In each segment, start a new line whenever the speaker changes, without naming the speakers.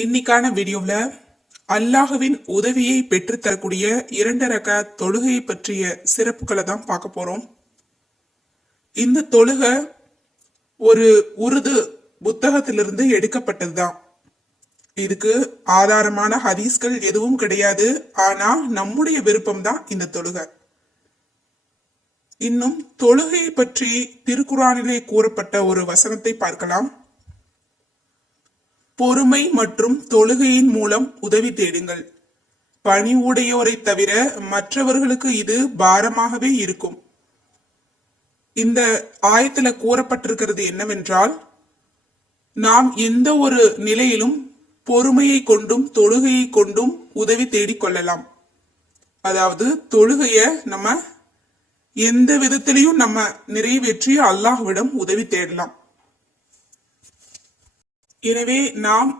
இன்னைக்கான வீடியோவில் அல்லாஹுவின் உதவியை பெற்றுத்தரக்கூடிய இரண்டு ரக தொழுகையை பற்றிய சிறப்புகளை தான் பார்க்க போகிறோம் இந்த தொழுகை ஒரு உருது புத்தகத்திலிருந்து எடுக்கப்பட்டது தான். இதுக்கு ஆதாரமான ஹதீஸ்கள் எதுவும் கிடையாது. ஆனால் நம்முடைய விருப்பம் தான் இந்த தொழுகை. இன்னும் தொழுகையை பற்றி திருக்குறானிலே கூறப்பட்ட ஒரு வசனத்தை பார்க்கலாம். பொறுமை மற்றும் தொழுகையின் மூலம் உதவி தேடுங்கள். பணி உடையோரை தவிர மற்றவர்களுக்கு இது பாரமாகவே இருக்கும். இந்த ஆயத்துல கூறப்பட்டிருக்கிறது என்னவென்றால் நாம் எந்த ஒரு நிலையிலும் பொறுமையை கொண்டும் தொழுகையை கொண்டும் உதவி தேடிக் கொள்ளலாம். அதாவது தொழுகைய நம்ம எந்த விதத்திலையும் நம்ம நிறைவேற்றி அல்லாஹ்விடம் உதவி தேடலாம். எனவே நாம்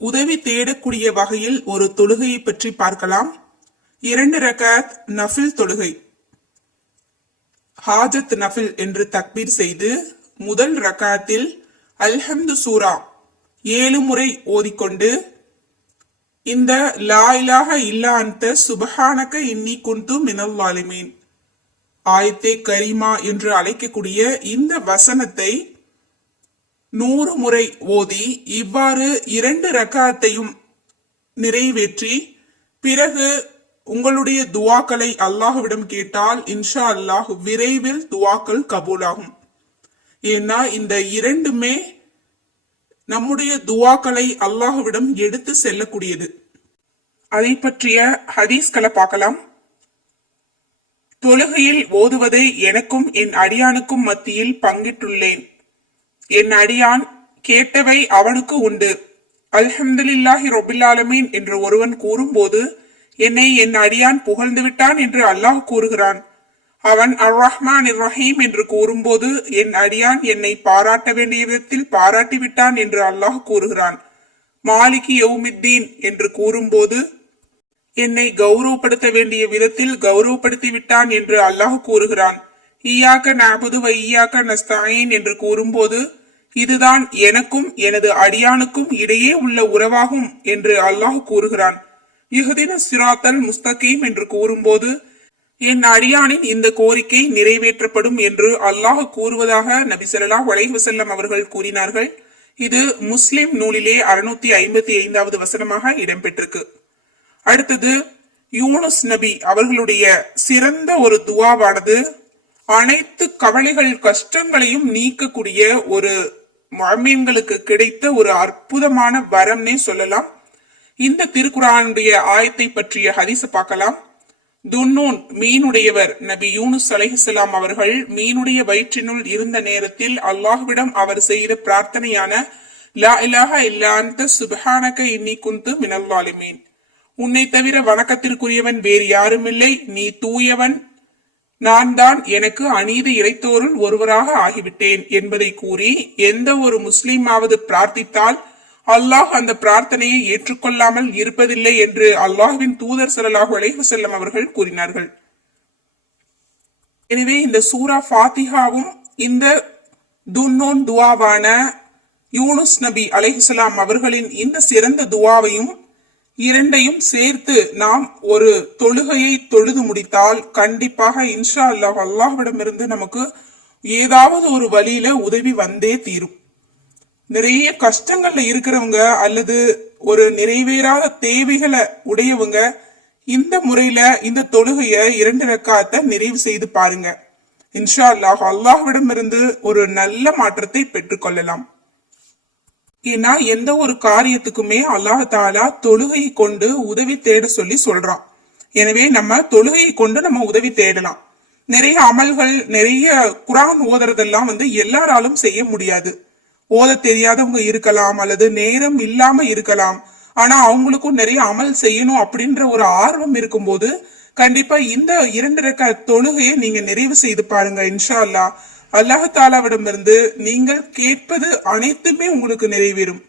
உதவி தேடக்கூடிய வகையில் ஒரு தொழுகையை பற்றி பார்க்கலாம். இரண்டு ரகாத் நஃபில் தொழுகை. ஹாஜத் நஃபில் என்று தக்பீர் செய்து முதல் ரகாத்தில் அல்ஹம்து சூரா ஏழு முறை ஓதிக்கொண்டு இந்த லா இலாக இல்லா அந்த சுபஹானக இன்னி குந்து மினல் வாலிமீன் ஆயத்தே கரிமா என்று அழைக்கக்கூடிய இந்த வசனத்தை நூறு முறை ஓதி இவ்வாறு இரண்டு ரக்காத்தையும் நிறைவேற்றி பிறகு உங்களுடைய துவாக்களை அல்லாஹுவிடம் கேட்டால் இன்ஷா அல்லாஹ் விரைவில் துவாக்கள் கபூலாகும். ஏன்னா இந்த இரண்டுமே நம்முடைய துவாக்களை அல்லாஹுவிடம் எடுத்து செல்லக்கூடியது. அதை பற்றிய ஹதீஸ்களை பார்க்கலாம். தொழுகையில் ஓதுவதை எனக்கும் என் அடியானுக்கும் மத்தியில் பங்கிட்டுள்ளேன். என் அடியான் கேட்டவை அவனுக்கு உண்டு. அல்ஹம்துலில்லாஹி ரொபில்லாலமீன் என்று ஒருவன் கூறும்போது என்னை என் அடியான் புகழ்ந்து விட்டான் என்று அல்லாஹ் கூறுகிறான். அவன் அர் ரஹ்மான் ரஹீம் என்று கூறும்போது என் அடியான் என்னை பாராட்ட வேண்டிய விதத்தில் பாராட்டி விட்டான் என்று அல்லாஹ் கூறுகிறான். மாலிகி யௌமித்தீன் என்று கூறும்போது என்னை கௌரவப்படுத்த வேண்டிய விதத்தில் கௌரவப்படுத்தி விட்டான் என்று அல்லாஹ் கூறுகிறான். ஈயாக்க நாபுது வையாக்க நஸ்தாயின் என்று கூறும்போது இதுதான் எனக்கும் எனது அடியானுக்கும் இடையே உள்ள உறவாகும் என்று அல்லாஹ் கூறுகிறான். இஹ்தின சிராத்தல் முஸ்தகீம் என்று கூறும்போது என் அடியானின் இந்த கோரிக்கை நிறைவேற்றப்படும் என்று அல்லாஹ் கூறுவதாக நபி ஸல்லல்லாஹு அலைஹி அவர்கள் கூறினார்கள். இது முஸ்லிம் நூலிலே அறுநூத்தி ஐம்பத்தி ஐந்தாவது வசனமாக இடம்பெற்றிருக்கு. அடுத்தது யூனுஸ் நபி அவர்களுடைய சிறந்த ஒரு துவாவானது அனைத்து கவலைகள் கஷ்டங்களையும் நீக்கக்கூடிய ஒரு மீன்களுக்கு கிடைத்த ஒரு அற்புதமான வரம்னே சொல்லலாம். இந்த திருக்குறானுடைய ஆயத்தை பற்றிய ஹதீஸ பார்க்கலாம். துன்னூன் மீனுடையவர் நபி யூனுஸ் அலைஹிஸ்ஸலாம் அவர்கள் மீனுடைய வயிற்றினுள் இருந்த நேரத்தில் அல்லாஹ்விடம் அவர் செய்த பிரார்த்தனையான லா இலாஹ இல்லா அன்த இன்னி குந்து மினல் உன்னை தவிர வணக்கத்திற்குரியவன் வேறு யாருமில்லை. நீ தூயவன் நான் தான் எனக்கு அநீதி இழைத்தோருள் ஒருவராக ஆகிவிட்டேன் என்பதை கூறி எந்த ஒரு முஸ்லீமாவது பிரார்த்தித்தால் அல்லாஹ் அந்த பிரார்த்தனையை ஏற்றுக்கொள்ளாமல் இருப்பதில்லை என்று அல்லாஹ்வின் தூதர் ஸல்லல்லாஹு அலைஹசல்லம் அவர்கள் கூறினார்கள். எனவே இந்த சூரா ஃபாத்திஹாவும் இந்த துன்னோன் துவாவான யூனுஸ் நபி அலைஹுசலாம் அவர்களின் இந்த சிறந்த துவாவையும் இரண்டையும் சேர்த்து நாம் ஒரு தொழுகையை தொழுது முடித்தால் கண்டிப்பாக இன்ஷா அல்லாஹ் அல்லாஹ்விடமிருந்து நமக்கு ஏதாவது ஒரு வழியில உதவி வந்தே தீரும். நிறைய கஷ்டங்கள்ல இருக்கிறவங்க அல்லது ஒரு நிறைவேறாத தேவைகளை உடையவங்க இந்த முறையில இந்த தொழுகைய இரண்டு ரக்காத்தை நிறைவு செய்து பாருங்க. இன்ஷா அல்லாஹ் அல்லாஹ்விடமிருந்து ஒரு நல்ல மாற்றத்தை பெற்றுக்கொள்ளலாம். ஏன்னா எந்த ஒரு காரியத்துக்குமே அல்லாஹ் தாலா தொழுகையை கொண்டு உதவி தேட சொல்லி சொல்றான். எனவே நம்ம தொழுகையை கொண்டு நம்ம உதவி தேடலாம். நிறைய அமல்கள் நிறைய குரான் ஓதுறதெல்லாம் வந்து எல்லாராலும் செய்ய முடியாது. ஓத தெரியாதவங்க இருக்கலாம் அல்லது நேரம் இல்லாம இருக்கலாம். ஆனா அவங்களுக்கும் நிறைய அமல் செய்யணும் அப்படின்ற ஒரு ஆர்வம் இருக்கும்போது கண்டிப்பா இந்த இரண்டு ரக்க தொழுகையை நீங்க நிறைவு செய்து பாருங்க இன்ஷா அல்லாஹ். அல்லாஹாலாவிடமிருந்து நீங்கள் கேட்பது அனைத்துமே உங்களுக்கு நிறைவேறும்.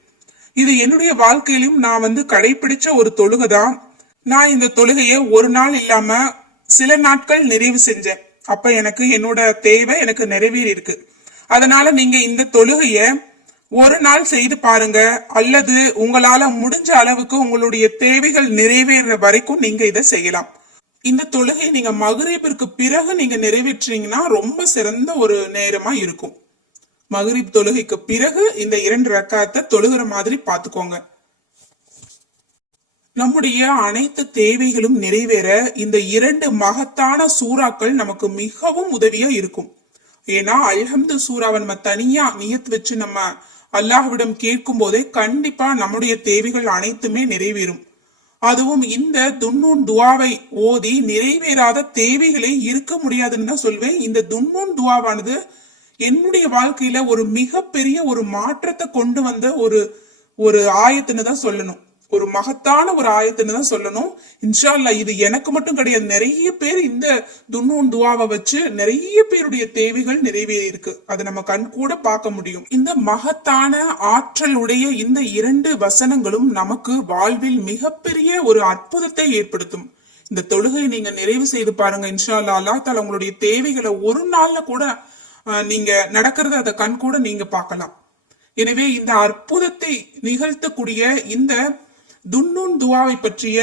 இது என்னுடைய வாழ்க்கையிலும் நான் வந்து கடைபிடிச்ச ஒரு தொழுகை தான் நான் இந்த தொழுகையை ஒரு நாள் இல்லாம சில நாட்கள் நிறைவு செஞ்சேன். அப்ப எனக்கு என்னோட தேவை எனக்கு நிறைவேறி இருக்கு அதனால நீங்க இந்த தொழுகைய ஒரு நாள் செய்து பாருங்க. அல்லது உங்களால முடிஞ்ச அளவுக்கு உங்களுடைய தேவைகள் நிறைவேற வரைக்கும் நீங்க இதை செய்யலாம். இந்த தொழுகை நீங்க மகரீபிற்கு பிறகு நீங்க நிறைவேற்றீங்கன்னா ரொம்ப சிறந்த ஒரு நேரமா இருக்கும். மகரீப் தொழுகைக்கு பிறகு இந்த இரண்டு ரக்காத்தை தொழுகிற மாதிரி பார்த்துக்கோங்க. நம்முடைய அனைத்து தேவைகளும் நிறைவேற இந்த இரண்டு மகத்தான சூறாக்கள் நமக்கு மிகவும் உதவியா இருக்கும். ஏன்னா அல்ஹம்து சூறாவை நம்ம தனியா நியத்து வச்சு நம்ம அல்லாஹ்விடம் கேட்கும் போதே கண்டிப்பா நம்முடைய தேவைகள் அனைத்துமே நிறைவேறும். அதுவும் இந்த துன்னூன் துவாவை ஓதி நிறைவேறாத தேவைகளே இருக்க முடியாதுன்னு தான் சொல்வேன். இந்த துன்னூன் துவாவானது என்னுடைய வாழ்க்கையில ஒரு மிகப்பெரிய ஒரு மாற்றத்தை கொண்டு வந்த ஒரு ஒரு ஆயத்துன்னு தான் சொல்லணும். ஒரு மகத்தான ஒரு ஆயத்துன்னு தான் சொல்லணும். இன்ஷா அல்லாஹ் இது எனக்கு மட்டும் கிடையாது. நிறைய பேர் இந்த துன்னூன் துவாவை வச்சு நிறைய பேருடைய தேவைகள் நிறைவேறி இருக்கு அதை நம்ம கண் கூட பார்க்க முடியும். இந்த மகத்தான ஆற்றலுடைய இந்த இரண்டு வசனங்களும் நமக்கு வாழ்வில் மிகப்பெரிய ஒரு அற்புதத்தை ஏற்படுத்தும். இந்த தொழுகை நீங்க நிறைவு செய்து பாருங்க. இன்ஷா அல்லா அல்லாஹ் தாலா உங்களுடைய தேவைகளை ஒரு நாள்ல கூட ஆஹ், நீங்க நடக்கிறத அதை கண் கூட நீங்க பார்க்கலாம். எனவே இந்த அற்புதத்தை நிகழ்த்தக்கூடிய இந்த துன்னூன் துவாவை பற்றிய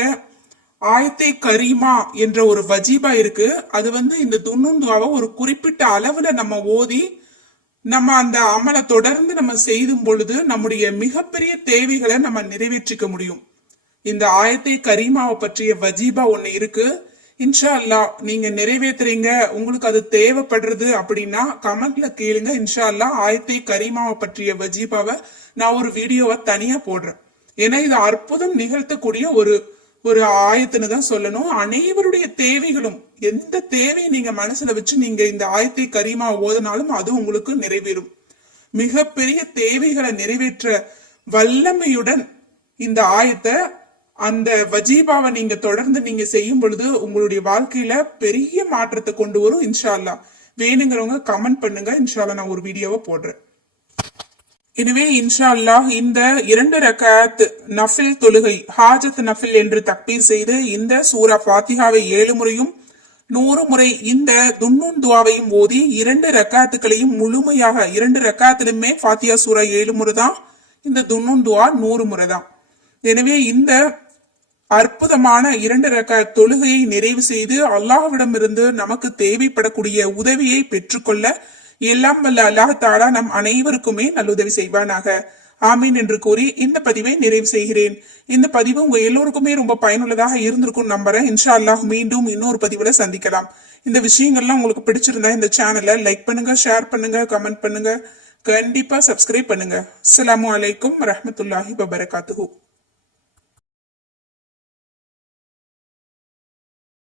ஆயத்தை கரீமா என்ற ஒரு வஜீபா இருக்கு. அது வந்து இந்த துன்னூன் துவாவை ஒரு குறிப்பிட்ட அளவுல நம்ம ஓதி நம்ம அந்த அமலை தொடர்ந்து நம்ம செய்தும் பொழுது நம்முடைய மிகப்பெரிய தேவைகளை நம்ம நிறைவேற்றிக்க முடியும். இந்த ஆயத்தை கரீமாவை பற்றிய வஜீபா ஒன்று இருக்கு. இன்ஷா அல்லாஹ் நீங்க நிறைவேற்றுறீங்க உங்களுக்கு அது தேவைப்படுறது அப்படின்னா கமெண்ட்ல கேளுங்க. இன்ஷா அல்லா ஆயத்தை கரீமாவை பற்றிய வஜீபாவை நான் ஒரு வீடியோவை தனியா போடுறேன். ஏன்னா இது அற்புதம் நிகழ்த்தக்கூடிய ஒரு ஒரு ஆயத்துன்னு தான் சொல்லணும். அனைவருடைய தேவைகளும் எந்த தேவையை நீங்க மனசுல வச்சு நீங்க இந்த ஆயத்தை கரிமா ஓதினாலும் அது உங்களுக்கு நிறைவேறும். மிகப்பெரிய தேவைகளை நிறைவேற்ற வல்லமையுடன் இந்த ஆயத்தை அந்த வஜீபாவை நீங்க தொடர்ந்து நீங்க செய்யும் பொழுது உங்களுடைய வாழ்க்கையில பெரிய மாற்றத்தை கொண்டு வரும் இன்ஷால்லா வேணுங்கிறவங்க கமெண்ட் பண்ணுங்க. இன்ஷால்லா நான் ஒரு வீடியோவை போடுறேன். எனவே இன்ஷா அல்லாஹ் இந்த இரண்டு ரக்காத் நஃபில் தொழுகை ஹாஜத் நஃபில் என்று தக்பீர் செய்து இந்த சூரா ஃபாத்திஹாவை ஏழு முறையும் நூறு முறை இந்த துன்னூன் துவாவையும் ஓதி இரண்டு ரக்காத்துக்களையும் முழுமையாக இரண்டு ரக்காத்திலுமே ஃபாத்தியா சூரா ஏழு முறை தான் இந்த துன்னூன் துவா நூறு முறை தான் எனவே இந்த அற்புதமான இரண்டு ரக தொழுகையை நிறைவு செய்து அல்லாஹ்விடமிருந்து நமக்கு தேவைப்படக்கூடிய உதவியை பெற்றுக்கொள்ள எல்லாம் வல்ல அல்லாஹ் தாலா நம் அனைவருக்குமே நல்லுதவி செய்வானாக. ஆமீன் என்று கூறி இந்த பதிவை நிறைவு செய்கிறேன். இந்த பதிவு உங்க எல்லோருக்குமே ரொம்ப பயனுள்ளதாக இருந்திருக்கும் நம்புறேன். இன்ஷா அல்லாஹ் மீண்டும் இன்னொரு பதிவுல சந்திக்கலாம். இந்த விஷயங்கள்லாம் உங்களுக்கு பிடிச்சிருந்தா இந்த சேனலை லைக் பண்ணுங்க ஷேர் பண்ணுங்க கமெண்ட் பண்ணுங்க. கண்டிப்பா சப்ஸ்கிரைப் பண்ணுங்க. அஸ்லாம் அலைக்கும் ரஹமத்துல்லாஹி வபரகாத்துஹு.